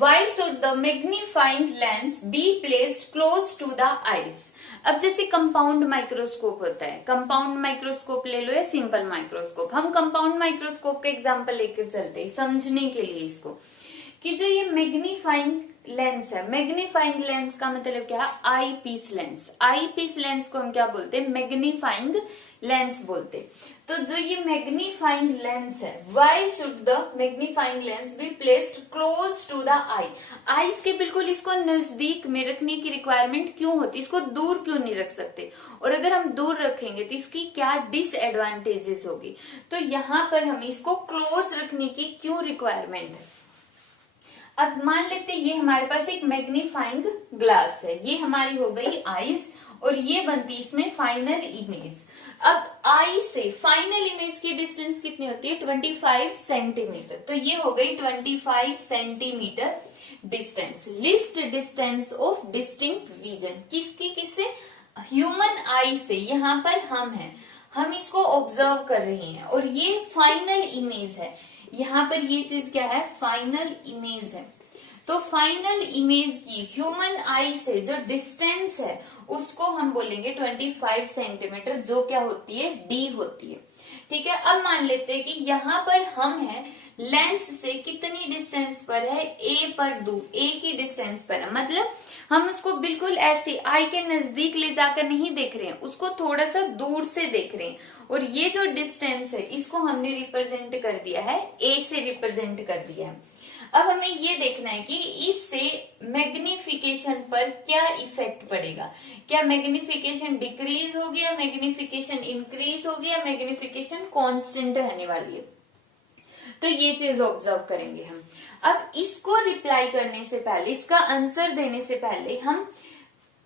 Y should the magnifying lens be placed close to the eyes. अब जैसे compound microscope होता है, compound microscope ले लो या सिंपल माइक्रोस्कोप। हम कंपाउंड माइक्रोस्कोप का एग्जांपल लेकर चलते हैं समझने के लिए इसको, कि जो ये मैग्नीफाइंग लेंस है, मैग्नीफाइंग लेंस का मतलब क्या है? आई पीस लेंस। आई पीस लेंस को हम क्या बोलते हैं? मैग्नीफाइंग लेंस बोलते हैं। तो जो ये मैग्नीफाइंग लेंस है, why should the magnifying lens be placed close to the eye. Eyes के बिल्कुल इसको नजदीक में रखने की रिक्वायरमेंट क्यों होती है? इसको दूर क्यों नहीं रख सकते? और अगर हम दूर रखेंगे तो इसकी क्या डिसएडवांटेजेस होगी? तो यहाँ पर हमें इसको क्लोज रखने की क्यों रिक्वायरमेंट है? अब मान लेते ये हमारे पास एक मैग्नीफाइंग ग्लास है, ये हमारी हो गई आईज और ये बनती इसमें फाइनल इमेज। अब आई से फाइनल इमेज की डिस्टेंस कितनी होती है? 25 सेंटीमीटर। तो ये हो गई 25 centimetre distance. List distance of distinct vision, किसकी? किससे? ह्यूमन आई से। यहाँ पर हम हैं, हम इसको ऑब्जर्व कर रहे हैं और ये फाइनल इमेज है। यहाँ पर ये चीज क्या है? फाइनल इमेज है। तो फाइनल इमेज की ह्यूमन आई से जो डिस्टेंस है उसको हम बोलेंगे 25 सेंटीमीटर, जो क्या होती है? डी होती है। ठीक है। अब मान लेते हैं कि यहाँ पर हम हैं, लेंस से कितनी डिस्टेंस पर है? ए पर दूर, ए की डिस्टेंस पर है। मतलब हम उसको बिल्कुल ऐसे आई के नजदीक ले जाकर नहीं देख रहे हैं, उसको थोड़ा सा दूर से देख रहे हैं। और ये जो डिस्टेंस है इसको हमने रिप्रेजेंट कर दिया है, ए से रिप्रेजेंट कर दिया है। अब हमें ये देखना है कि इससे मैग्निफिकेशन पर क्या इफेक्ट पड़ेगा। क्या मैग्निफिकेशन डिक्रीज होगी या मैग्निफिकेशन इंक्रीज होगी या मैग्निफिकेशन कांस्टेंट रहने वाली है? तो ये चीज ऑब्जर्व करेंगे हम। अब इसको रिप्लाई करने से पहले, इसका आंसर देने से पहले हम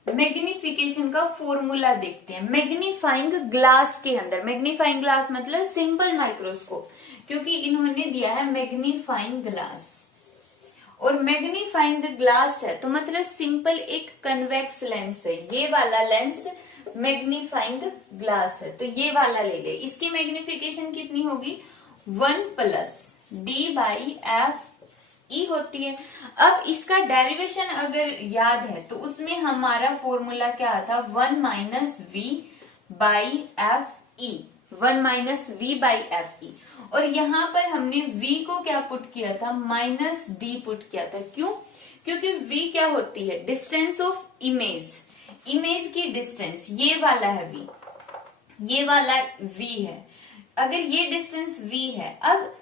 मैग्निफिकेशन का फॉर्मूला देखते हैं। मैग्नीफाइंग ग्लास के अंदर, मैग्नीफाइंग ग्लास मतलब सिंपल माइक्रोस्कोप, क्योंकि इन्होंने दिया है मैग्नीफाइंग ग्लास। और मैग्नीफाइंग ग्लास है तो मतलब सिंपल एक कन्वेक्स लेंस है, ये वाला लेंस मैग्नीफाइंग ग्लास है। तो ये वाला ले ले, इसकी मैग्निफिकेशन कितनी होगी? 1 प्लस डी बाई एफ ई होती है। अब इसका डेरिवेशन अगर याद है तो उसमें हमारा फॉर्मूला क्या था? 1 minus v by f e, 1 minus v by f e. और यहाँ पर हमने v को क्या पुट किया था? माइनस डी पुट किया था। क्यों? क्योंकि v क्या होती है? डिस्टेंस ऑफ इमेज, इमेज की डिस्टेंस, ये वाला है v, ये वाला v है। अगर ये डिस्टेंस v है, अब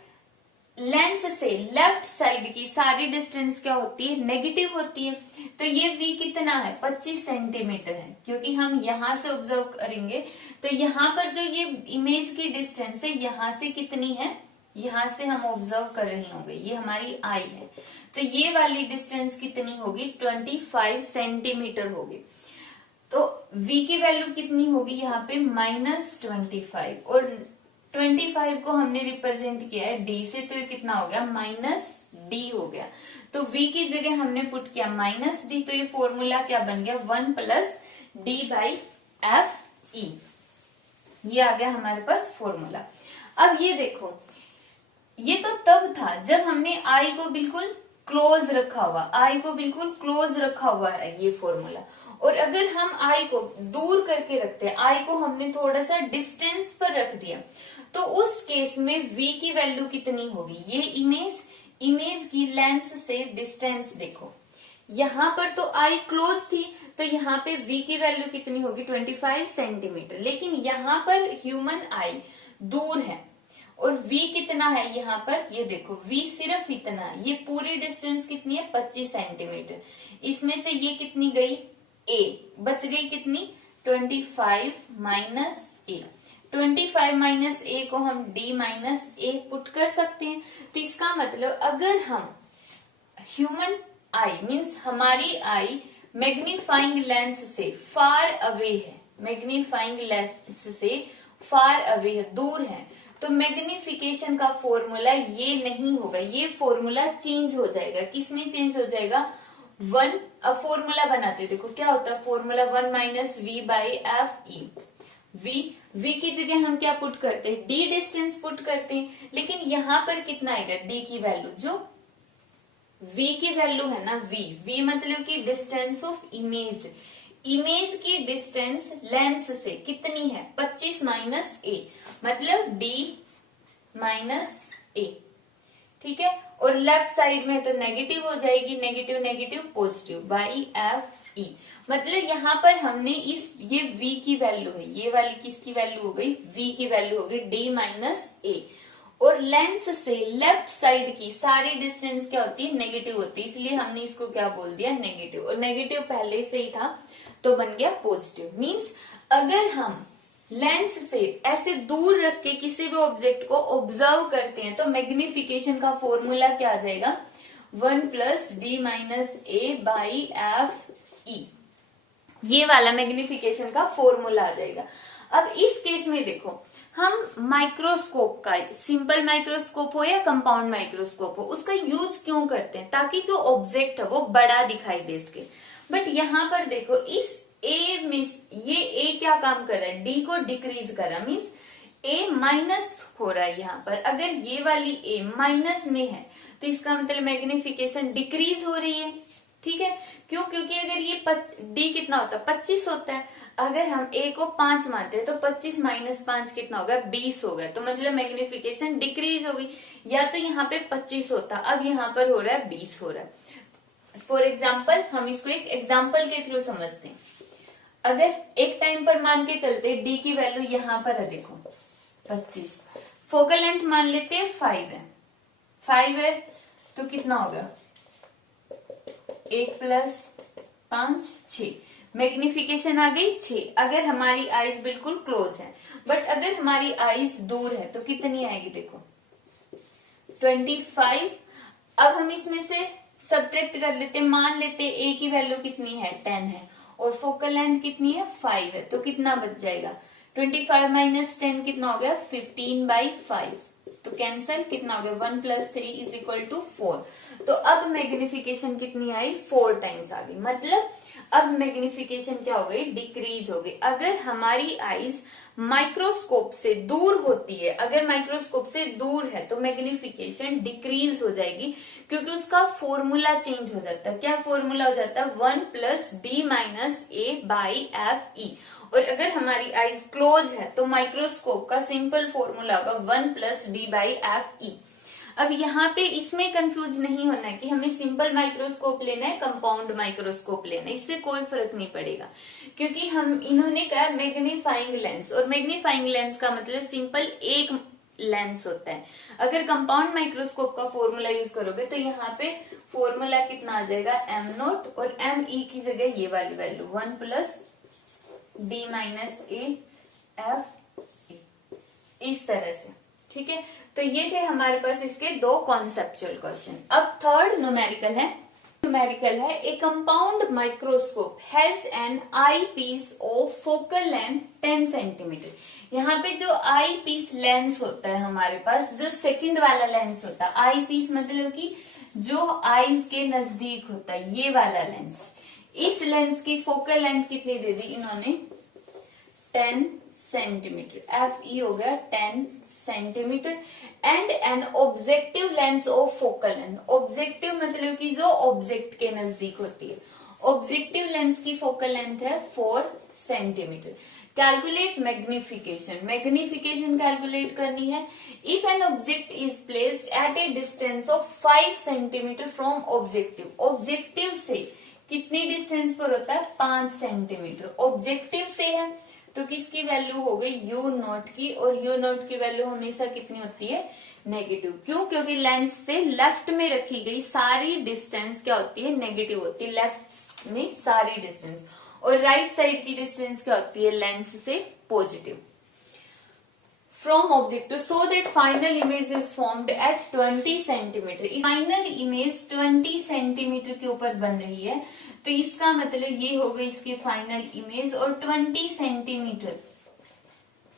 लेंस से लेफ्ट साइड की सारी डिस्टेंस क्या होती है? नेगेटिव होती है। तो ये v कितना है? 25 सेंटीमीटर है, क्योंकि हम यहां से ऑब्जर्व करेंगे तो यहाँ पर जो ये इमेज की डिस्टेंस है यहाँ से कितनी है? यहाँ से हम ऑब्जर्व कर रहे होंगे, ये हमारी आई है, तो ये वाली डिस्टेंस कितनी होगी? 25 सेंटीमीटर होगी। तो v की वैल्यू कितनी होगी यहाँ पे? -25, और 25 को हमने रिप्रेजेंट किया है d से, तो ये कितना हो गया? -d हो गया। तो v की जगह हमने पुट किया -d, तो ये फॉर्मूला क्या बन गया? 1 प्लस डी बाई एफ ई, ये आ गया हमारे पास फॉर्मूला। अब ये देखो, ये तो तब था जब हमने आई को बिल्कुल क्लोज रखा हुआ, आई को बिल्कुल क्लोज रखा हुआ है ये फॉर्मूला। और अगर हम आई को दूर करके रखते हैं, आई को हमने थोड़ा सा डिस्टेंस पर रख दिया, तो उस केस में v की वैल्यू कितनी होगी? ये इमेज की लेंस से डिस्टेंस देखो, यहाँ पर तो आई क्लोज थी, तो यहाँ पे v की वैल्यू कितनी होगी? 25 सेंटीमीटर। लेकिन यहाँ पर ह्यूमन आई दूर है और v कितना है यहाँ पर? ये देखो v सिर्फ इतना, ये पूरी डिस्टेंस कितनी है? 25 सेंटीमीटर। इसमें से ये कितनी गई? a बच गई कितनी? 25 माइनस ए। 25 माइनस ए को हम d माइनस ए पुट कर सकते हैं। तो इसका मतलब अगर हम ह्यूमन आई मीन्स हमारी आई मैग्नीफाइंग लेंस से फार अवे है, मैग्नीफाइंग लेंस से फार अवे है, दूर है, तो मैग्निफिकेशन का फॉर्मूला ये नहीं होगा, ये फॉर्मूला चेंज हो जाएगा। किसमें चेंज हो जाएगा? 1, अब फॉर्मूला बनाते देखो क्या होता है formula? 1 minus v by f e. v की जगह हम क्या पुट करते हैं? d डिस्टेंस पुट करते हैं, लेकिन यहाँ पर कितना आएगा? d की वैल्यू जो v की वैल्यू है ना v मतलब कि डिस्टेंस ऑफ इमेज, इमेज की डिस्टेंस लेंस से कितनी है 25 माइनस ए, मतलब d माइनस ए, ठीक है। और लेफ्ट साइड में तो नेगेटिव हो जाएगी, negative negative positive by f ई, मतलब यहाँ पर हमने ये v की वैल्यू है, ये वाली किसकी वैल्यू हो गई v की वैल्यू हो गई d माइनस ए, और लेंस से लेफ्ट साइड की सारी डिस्टेंस क्या होती है नेगेटिव होती है, इसलिए हमने इसको क्या बोल दिया नेगेटिव, और नेगेटिव पहले से ही था तो बन गया पॉजिटिव। मीन्स अगर हम लेंस से ऐसे दूर रख के किसी भी ऑब्जेक्ट को ऑब्जर्व करते हैं तो मैग्निफिकेशन का फॉर्मूला क्या आ जाएगा 1 plus D minus A by f ई, ये वाला मैग्निफिकेशन का फॉर्मूला आ जाएगा। अब इस केस में देखो हम माइक्रोस्कोप का, सिंपल माइक्रोस्कोप हो या कंपाउंड माइक्रोस्कोप हो, उसका यूज क्यों करते हैं ताकि जो ऑब्जेक्ट है वो बड़ा दिखाई दे सके। बट यहाँ पर देखो इस ए में ये ए क्या काम कर रहा है डी को डिक्रीज कर रहा है, मीन्स ए माइनस हो रहा है यहाँ पर। अगर ये वाली ए माइनस में है तो इसका मतलब मैग्निफिकेशन डिक्रीज हो रही है, ठीक है। क्यों, क्योंकि अगर ये डी कितना होता है 25 होता है, अगर हम ए को 5 मानते हैं तो 25 माइनस 5 कितना होगा 20 होगा, तो मतलब मैग्निफिकेशन डिक्रीज हो गई। या तो यहाँ पे 25 होता, अब यहाँ पर हो रहा है 20 हो रहा है। फॉर एग्जाम्पल हम इसको एक एग्जाम्पल के थ्रू समझते हैं। अगर एक टाइम पर मान के चलते डी की वैल्यू यहाँ पर है देखो 25, फोकल लेंथ मान लेते हैं 5 है तो कितना होगा 1 प्लस 5 6, मैग्निफिकेशन आ गई 6। अगर हमारी आईज बिल्कुल क्लोज है, बट अगर हमारी आईज दूर है तो कितनी आएगी देखो 25। अब हम इसमें से सब्ट्रैक्ट कर लेते, मान लेते ए की वैल्यू कितनी है 10 है और फोकल लेंथ कितनी है 5 है, तो कितना बच जाएगा 25 माइनस 10 कितना हो गया 15/5, तो कैंसल कितना हो गया 1 प्लस 3 इज इक्वल टू 4। तो अब मैग्निफिकेशन कितनी आई 4 टाइम्स आ गई, मतलब अब मैग्निफिकेशन क्या हो गई डिक्रीज हो गई। अगर हमारी आईज माइक्रोस्कोप से दूर होती है, अगर माइक्रोस्कोप से दूर है तो मैग्निफिकेशन डिक्रीज हो जाएगी, क्योंकि उसका फॉर्मूला चेंज हो जाता है। क्या फॉर्मूला हो जाता है 1 plus D minus A by f e. और अगर हमारी आईज क्लोज है तो माइक्रोस्कोप का सिंपल फॉर्मूला होगा 1 प्लस डी बाई एफ ई। अब यहाँ पे इसमें कंफ्यूज नहीं होना है कि हमें सिंपल माइक्रोस्कोप लेना है कंपाउंड माइक्रोस्कोप लेना है, इससे कोई फर्क नहीं पड़ेगा, क्योंकि हम इन्होंने कहा मैग्नीफाइंग लेंस, और मैग्नीफाइंग लेंस का मतलब सिंपल एक लेंस होता है। अगर कंपाउंड माइक्रोस्कोप का फॉर्मूला यूज करोगे तो यहाँ पे फॉर्मूला कितना आ जाएगा m0 और me की जगह ये वाली value 1 plus D minus A F, इस तरह से, ठीक है। तो ये थे हमारे पास इसके 2 कॉन्सेप्चुअल क्वेश्चन। अब थर्ड न्यूमेरिकल है, a compound microscope has an eyepiece of focal length 10 centimetre. यहाँ पे जो आई पीस लेंस होता है हमारे पास, जो सेकंड वाला लेंस होता है, आई पीस मतलब कि जो आईज के नजदीक होता है ये वाला लेंस, इस लेंस की फोकल लेंथ कितनी दे दी इन्होंने 10 सेंटीमीटर, एफ ई हो गया 10 centimetre, and an objective lens of focal length, objective मतलब कि जो ऑब्जेक्ट के नजदीक होती है, ऑब्जेक्टिव लेंस की फोकल लेंथ है 4 centimetre. Calculate magnification, magnification calculate करनी है। If an object is placed at A distance of 5 centimetre from objective, objective से कितनी डिस्टेंस पर होता है 5 सेंटीमीटर, ऑब्जेक्टिव से है तो किसकी वैल्यू हो गई u0 की, और u0 की वैल्यू हमेशा कितनी होती है नेगेटिव। क्यों, क्योंकि लेंस से लेफ्ट में रखी गई सारी डिस्टेंस क्या होती है नेगेटिव होती है, लेफ्ट में सारी डिस्टेंस, और राइट साइड की डिस्टेंस क्या होती है लेंस से positive. From objective so that final image is formed at 20 centimetre, final image 20 centimetre के ऊपर बन रही है, तो इसका मतलब ये हो गई इसकी फाइनल इमेज, और 20 सेंटीमीटर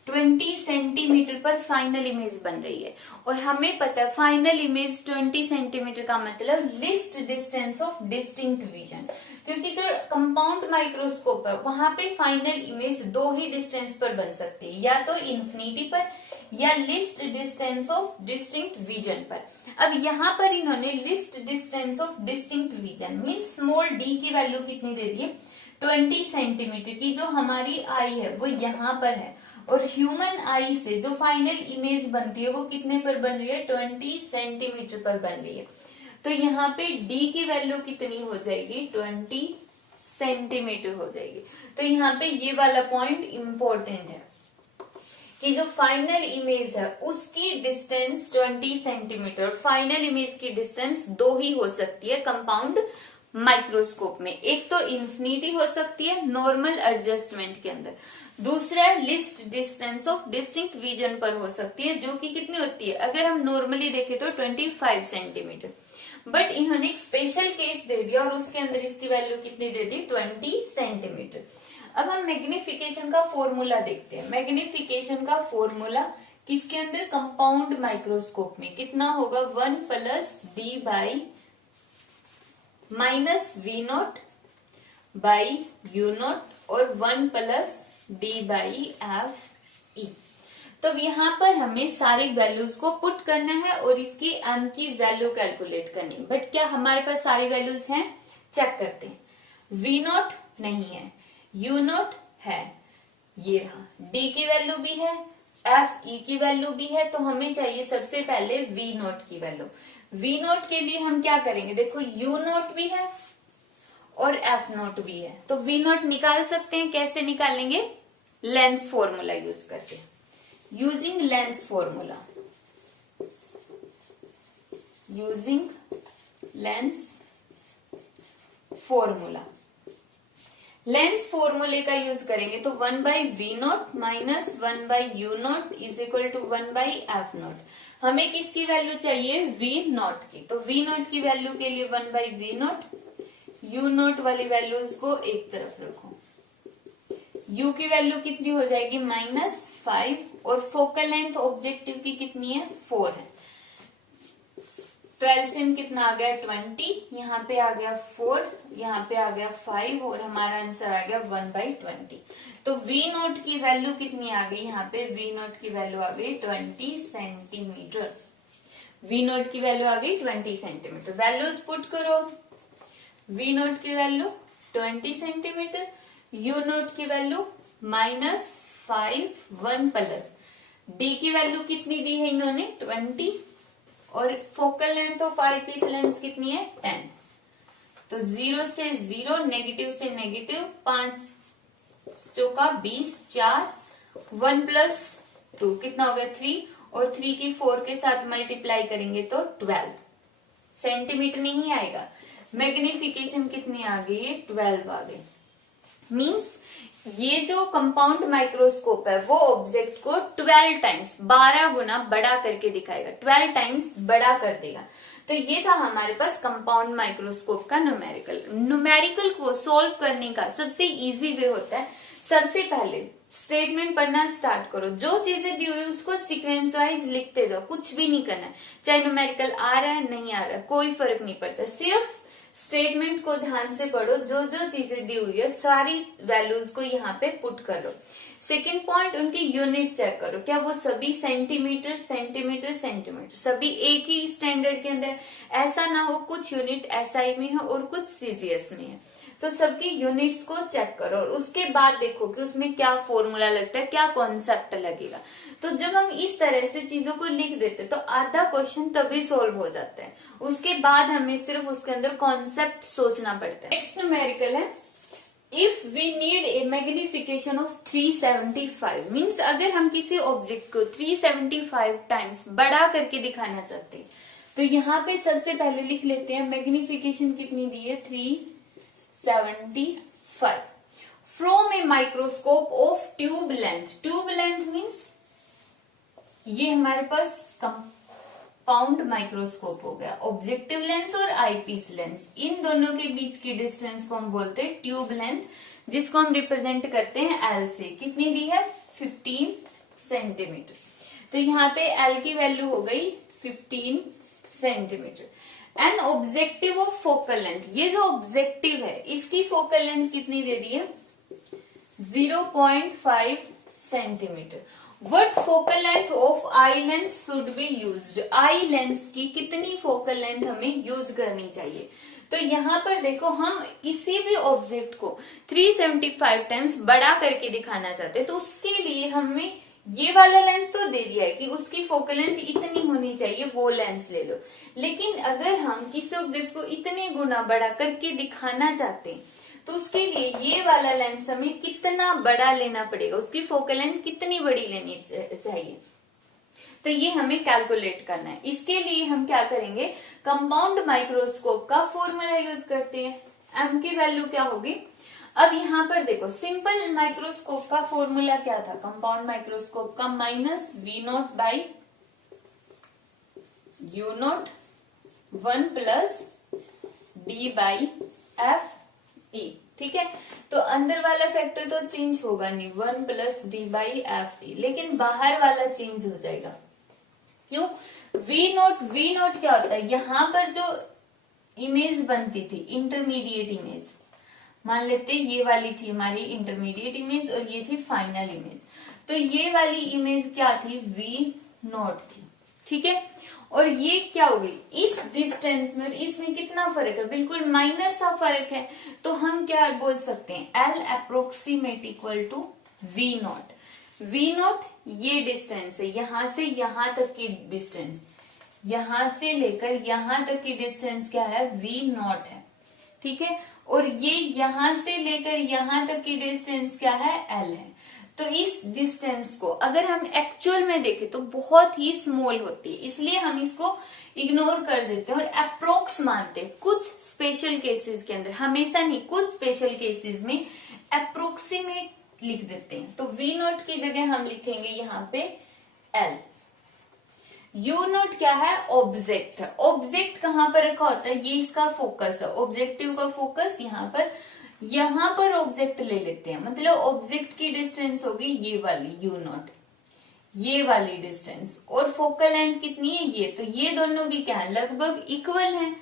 20 सेंटीमीटर पर फाइनल इमेज बन रही है, और हमें पता है फाइनल इमेज 20 सेंटीमीटर का मतलब least distance of distinct vision, क्योंकि जो कंपाउंड माइक्रोस्कोप है वहां पे फाइनल इमेज दो ही डिस्टेंस पर बन सकती है, या तो इन्फिनिटी पर या least distance of distinct vision पर। अब यहाँ पर इन्होंने least distance of distinct vision means small D की वैल्यू कितनी दे दी है, 20 सेंटीमीटर की। जो हमारी आई है वो यहाँ पर है, और ह्यूमन आई से जो फाइनल इमेज बनती है वो कितने पर बन रही है, 20 सेंटीमीटर पर बन रही है। तो यहाँ पे d की वैल्यू कितनी हो जाएगी, 20 सेंटीमीटर हो जाएगी। तो यहाँ पे ये वाला पॉइंट इंपॉर्टेंट है कि जो फाइनल इमेज है उसकी डिस्टेंस 20 सेंटीमीटर, फाइनल इमेज की डिस्टेंस दो ही हो सकती है कंपाउंड माइक्रोस्कोप में। एक तो इन्फिनिटी हो सकती है नॉर्मल एडजस्टमेंट के अंदर, दूसरा list distance of distinct vision पर हो सकती है, जो कि कितनी होती है, अगर हम नॉर्मली देखें तो 25 सेंटीमीटर। बट इन्होंने एक स्पेशल केस दे दिया और उसके अंदर इसकी वैल्यू कितनी दे दी, 20 सेंटीमीटर। अब हम मैग्निफिकेशन का फॉर्मूला देखते हैं। मैग्निफिकेशन का फॉर्मूला किसके अंदर, कंपाउंड माइक्रोस्कोप में कितना होगा, 1 plus d by minus v naught by u naught और 1 plus d by f e. तो यहाँ पर हमें सारी वैल्यूज को पुट करना है और इसकी एम की वैल्यू कैलकुलेट करनी है। बट क्या हमारे पास सारी वैल्यूज हैं, चेक करते हैं। वी नॉट नहीं है, यू नॉट है, ये रहा, डी की वैल्यू भी है, एफ ई की वैल्यू भी है। तो हमें चाहिए सबसे पहले वी नॉट की वैल्यू। वी नॉट के लिए हम क्या करेंगे, देखो यू नॉट भी है और एफ नॉट भी है, तो वी नॉट निकाल सकते हैं। कैसे निकालेंगे, लेंस फॉर्मूला यूज करके, using lens formula, using lens formula. Lens फॉर्मूले का यूज करेंगे तो 1 by v naught minus 1 by u naught is equal to 1 by f naught. हमें किसकी वैल्यू चाहिए, वी नॉट की। तो वी नॉट की वैल्यू के लिए 1 by v naught, u naught वाली वैल्यूज को एक तरफ रखो। यू की वैल्यू कितनी हो जाएगी, -5, और फोकल लेंथ ऑब्जेक्टिव की कितनी है, 4 है। 12 से कितना आ गया, 20, यहाँ पे आ गया 4, यहाँ पे आ गया 5, और हमारा आंसर आ गया 1 बाई 20। तो वी नॉट की वैल्यू कितनी आ गई, यहाँ पे वी नॉट की वैल्यू आ गई 20 सेंटीमीटर। वी नॉट की वैल्यू आ गई 20 सेंटीमीटर। वैल्यूज पुट करो, वी नॉट की वैल्यू 20 सेंटीमीटर, यू नॉट की वैल्यू -5, 1 प्लस डी की वैल्यू कितनी दी है इन्होंने, 20, और focal length of eyepiece lens कितनी है, 10। तो 0 से 0, नेगेटिव से नेगेटिव, 5 चौका 20, 4, 1 प्लस 2 कितना हो गया, 3, और 3 की 4 के साथ मल्टीप्लाई करेंगे तो 12 सेंटीमीटर नहीं आएगा। मैग्निफिकेशन कितनी आ गई, 12 आ गई। मीन्स ये जो कंपाउंड माइक्रोस्कोप है वो ऑब्जेक्ट को 12 टाइम्स, 12 गुना बड़ा करके दिखाएगा, 12 टाइम्स बड़ा कर देगा। तो ये था हमारे पास कंपाउंड माइक्रोस्कोप का न्यूमेरिकल। न्यूमेरिकल को सॉल्व करने का सबसे इजी वे होता है, सबसे पहले स्टेटमेंट पढ़ना स्टार्ट करो, जो चीजें दी हुई उसको सीक्वेंस वाइज लिखते जाओ, कुछ भी नहीं करना है। चाहे न्यूमेरिकल आ रहा है नहीं आ रहा है कोई फर्क नहीं पड़ता, सिर्फ स्टेटमेंट को ध्यान से पढ़ो, जो जो चीजें दी हुई है सारी वैल्यूज को यहाँ पे पुट करो। सेकेंड पॉइंट, उनकी यूनिट चेक करो, क्या वो सभी सेंटीमीटर सेंटीमीटर सेंटीमीटर सभी एक ही स्टैंडर्ड के अंदर, ऐसा ना हो कुछ यूनिट एसआई में है और कुछ सीजीएस में है। तो सबकी यूनिट्स को चेक करो और उसके बाद देखो कि उसमें क्या फॉर्मूला लगता है, क्या कॉन्सेप्ट लगेगा। तो जब हम इस तरह से चीजों को लिख देते तो आधा क्वेश्चन तभी सोल्व हो जाता है, उसके बाद हमें सिर्फ उसके अंदर कॉन्सेप्ट सोचना पड़ता है। नेक्स्ट न्यूमेरिकल है, if we need a magnification of 375, means अगर हम किसी ऑब्जेक्ट को 375 टाइम्स बड़ा करके दिखाना चाहते हैं तो यहाँ पे सबसे पहले लिख लेते हैं मैग्निफिकेशन कितनी दी है, 375 from a microscope of tube length. Tube length means ये हमारे पास कंपाउंड माइक्रोस्कोप हो गया, ऑब्जेक्टिव लेंस और आईपीस लेंस, इन दोनों के बीच की डिस्टेंस को हम बोलते हैं ट्यूब लेंथ, जिसको हम रिप्रेजेंट करते हैं एल से। कितनी दी है, 15 सेंटीमीटर। तो यहाँ पे एल की वैल्यू हो गई 15 centimetre. And objective of focal length, ये जो ऑब्जेक्टिव है इसकी फोकल लेंथ कितनी दे दी है 0.5 centimetre. What focal length of eye lens should be used, eye lens की कितनी फोकल लेंथ हमें यूज करनी चाहिए। तो यहाँ पर देखो हम किसी भी ऑब्जेक्ट को 375 टाइम्स बड़ा करके दिखाना चाहते हैं, तो उसके लिए हमें ये वाला लेंस तो दे दिया है कि उसकी फोकल लेंथ इतनी होनी चाहिए, वो लेंस ले लो। लेकिन अगर हम किसी ऑब्जेक्ट को इतने गुना बड़ा करके दिखाना चाहते हैं तो उसके लिए ये वाला लेंस हमें कितना बड़ा लेना पड़ेगा, उसकी फोकल लेंथ कितनी बड़ी लेनी चाहिए, तो ये हमें कैलकुलेट करना है। इसके लिए हम क्या करेंगे, कंपाउंड माइक्रोस्कोप का फॉर्मूला यूज करते हैं। एम की वैल्यू क्या होगी, अब यहाँ पर देखो सिंपल माइक्रोस्कोप का फॉर्मूला क्या था, कंपाउंड माइक्रोस्कोप का minus V0 by U0 1 plus D by F E। ठीक है, तो अंदर वाला फैक्टर तो चेंज होगा नहीं, 1 plus D by F E, लेकिन बाहर वाला चेंज हो जाएगा। क्यों, V0 क्या होता है, यहाँ पर जो इमेज बनती थी इंटरमीडिएट इमेज, मान लेते ये वाली थी हमारी इंटरमीडिएट इमेज और ये थी फाइनल इमेज, तो ये वाली इमेज क्या थी V0 थी। ठीक है, और ये क्या हो गई, इस डिस्टेंस में और इसमें कितना फर्क है, बिल्कुल माइनर सा फर्क है, तो हम क्या बोल सकते हैं L approximate equal to V0। V0 ये डिस्टेंस है, यहां से यहां तक की डिस्टेंस, यहां से लेकर यहां तक की डिस्टेंस क्या है V0 है। ठीक है, और ये यहां से लेकर यहां तक की डिस्टेंस क्या है L है। तो इस डिस्टेंस को अगर हम एक्चुअल में देखें तो बहुत ही स्मॉल होती है, इसलिए हम इसको इग्नोर कर देते हैं और अप्रोक्स मानते हैं। कुछ स्पेशल केसेस के अंदर, हमेशा नहीं, कुछ स्पेशल केसेस में अप्रोक्सीमेट लिख देते हैं। तो V0 की जगह हम लिखेंगे यहाँ पे L। U0 क्या है, ऑब्जेक्ट है। ऑब्जेक्ट कहाँ पर रखा होता है, ये इसका फोकस है, ऑब्जेक्टिव का फोकस यहाँ पर ऑब्जेक्ट ले लेते हैं, मतलब ऑब्जेक्ट की डिस्टेंस होगी ये वाली U0, ये वाली डिस्टेंस, और फोकल लेंथ कितनी है ये, तो ये दोनों भी क्या है, लगभग इक्वल है,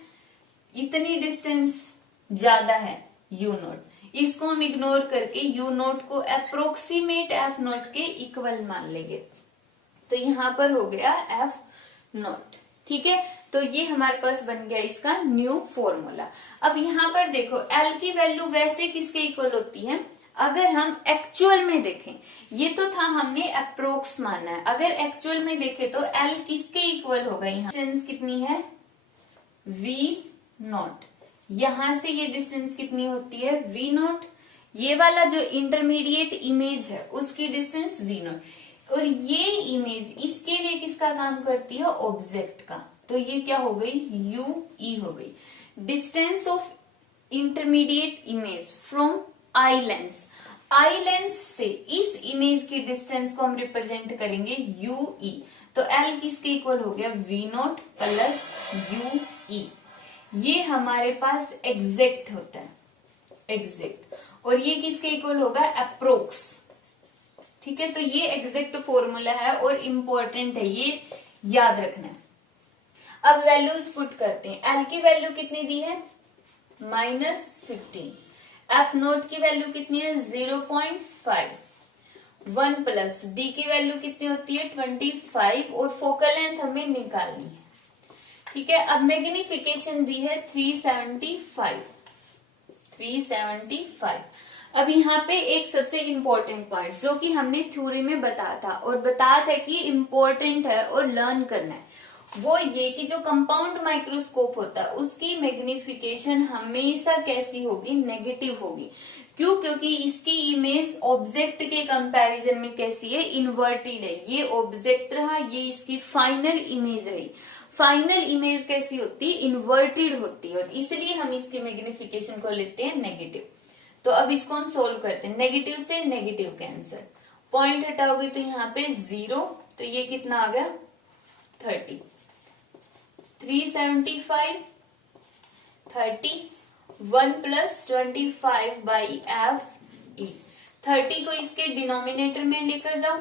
इतनी डिस्टेंस ज्यादा है U0। इसको हम इग्नोर करके U0 को अप्रोक्सीमेट F0 के इक्वल मान लेंगे, तो यहाँ पर हो गया F0। ठीक है, तो ये हमारे पास बन गया इसका न्यू फॉर्मूला। अब यहाँ पर देखो L की वैल्यू वैसे किसके इक्वल होती है, अगर हम एक्चुअल में देखें, ये तो था हमने अप्रोक्स माना है, अगर एक्चुअल में देखें तो L किसके इक्वल होगा, यहाँ डिस्टेंस कितनी है V0, यहां से ये डिस्टेंस कितनी होती है V0, ये वाला जो इंटरमीडिएट इमेज है उसकी डिस्टेंस V0, और ये इमेज इसके लिए किसका काम करती है, ऑब्जेक्ट का, तो ये क्या हो गई UE हो गई। Distance of intermediate image from eye lens, eye lens से इस इमेज की डिस्टेंस को हम रिप्रेजेंट करेंगे UE, तो L किसके इक्वल हो गया V0 प्लस UE। ये हमारे पास एग्जैक्ट होता है, एग्जैक्ट, और ये किसके इक्वल होगा, अप्रोक्स। ठीक है, तो ये एग्जैक्ट फॉर्मूला है और इम्पोर्टेंट है, ये याद रखना है। अब वैल्यूज पुट करते हैं। L की वैल्यू कितनी दी है -15, F0 की वैल्यू कितनी है 0.5, 1 प्लस D की वैल्यू कितनी होती है 25, और फोकल लेंथ हमें निकालनी है। ठीक है, अब मैग्निफिकेशन दी है 375। अब यहाँ पे एक सबसे इम्पोर्टेंट पॉइंट जो कि हमने थ्योरी में बताया था और बताया था कि इम्पोर्टेंट है और लर्न करना है, वो ये कि जो कंपाउंड माइक्रोस्कोप होता है उसकी मैग्निफिकेशन हमेशा कैसी होगी, नेगेटिव होगी। क्यों, क्योंकि इसकी इमेज ऑब्जेक्ट के कंपैरिजन में कैसी है, इन्वर्टेड है। ये ऑब्जेक्ट रहा, ये इसकी फाइनल इमेज रही, फाइनल इमेज कैसी होती है, इन्वर्टेड होती है, और इसलिए हम इसकी मैग्निफिकेशन को लेते हैं नेगेटिव। तो अब इसको हम सोल्व करते हैं, नेगेटिव से नेगेटिव कैंसिल, पॉइंट हटाओगे तो यहाँ पे 0, तो ये कितना आ गया 30, 375 30, 1 प्लस 25 बाई F E, 30 को इसके डिनोमिनेटर में लेकर जाओ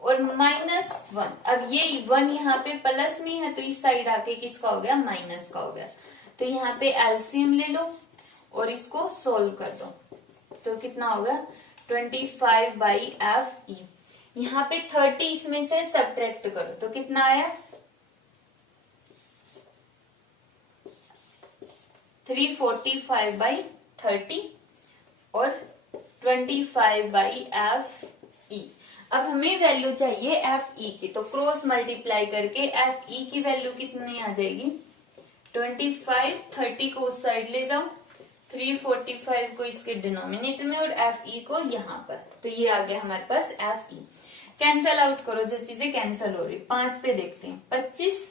और -1। अब ये 1 यहाँ पे प्लस में है तो इस साइड आके किसका हो गया, माइनस का हो गया। तो यहाँ पे एलसीएम ले लो और इसको सोल्व कर दो तो कितना होगा 25/FE। यहाँ पे 30 इसमें से सब्ट्रैक्ट करो तो कितना आया 345/30 और 25/FE। अब हमें वैल्यू चाहिए FE की, तो क्रॉस मल्टीप्लाई करके FE की वैल्यू कितनी आ जाएगी 25, 30 को उस साइड ले जाओ, 345 को इसके डिनोमिनेटर में और FE को यहाँ पर, तो ये आ गया हमारे पास FE। कैंसल आउट करो जो चीजें कैंसल हो रही। 5 पे देखते हैं 25।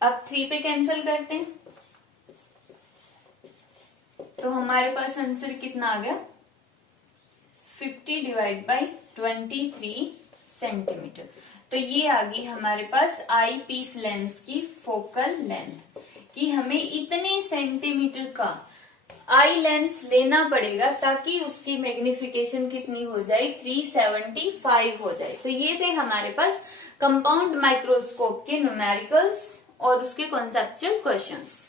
अब 3 पे कैंसल करते हैं तो हमारे पास आंसर कितना आ गया 50/23 सेंटीमीटर। तो ये आ गई हमारे पास आई पीस लेंस की फोकल लेंथ कि हमें इतने सेंटीमीटर का आई लेंस लेना पड़ेगा ताकि उसकी मैग्निफिकेशन कितनी हो जाए 375 हो जाए। तो ये थे हमारे पास कंपाउंड माइक्रोस्कोप के न्यूमेरिकल्स और उसके कॉन्सेप्चुअल क्वेश्चंस।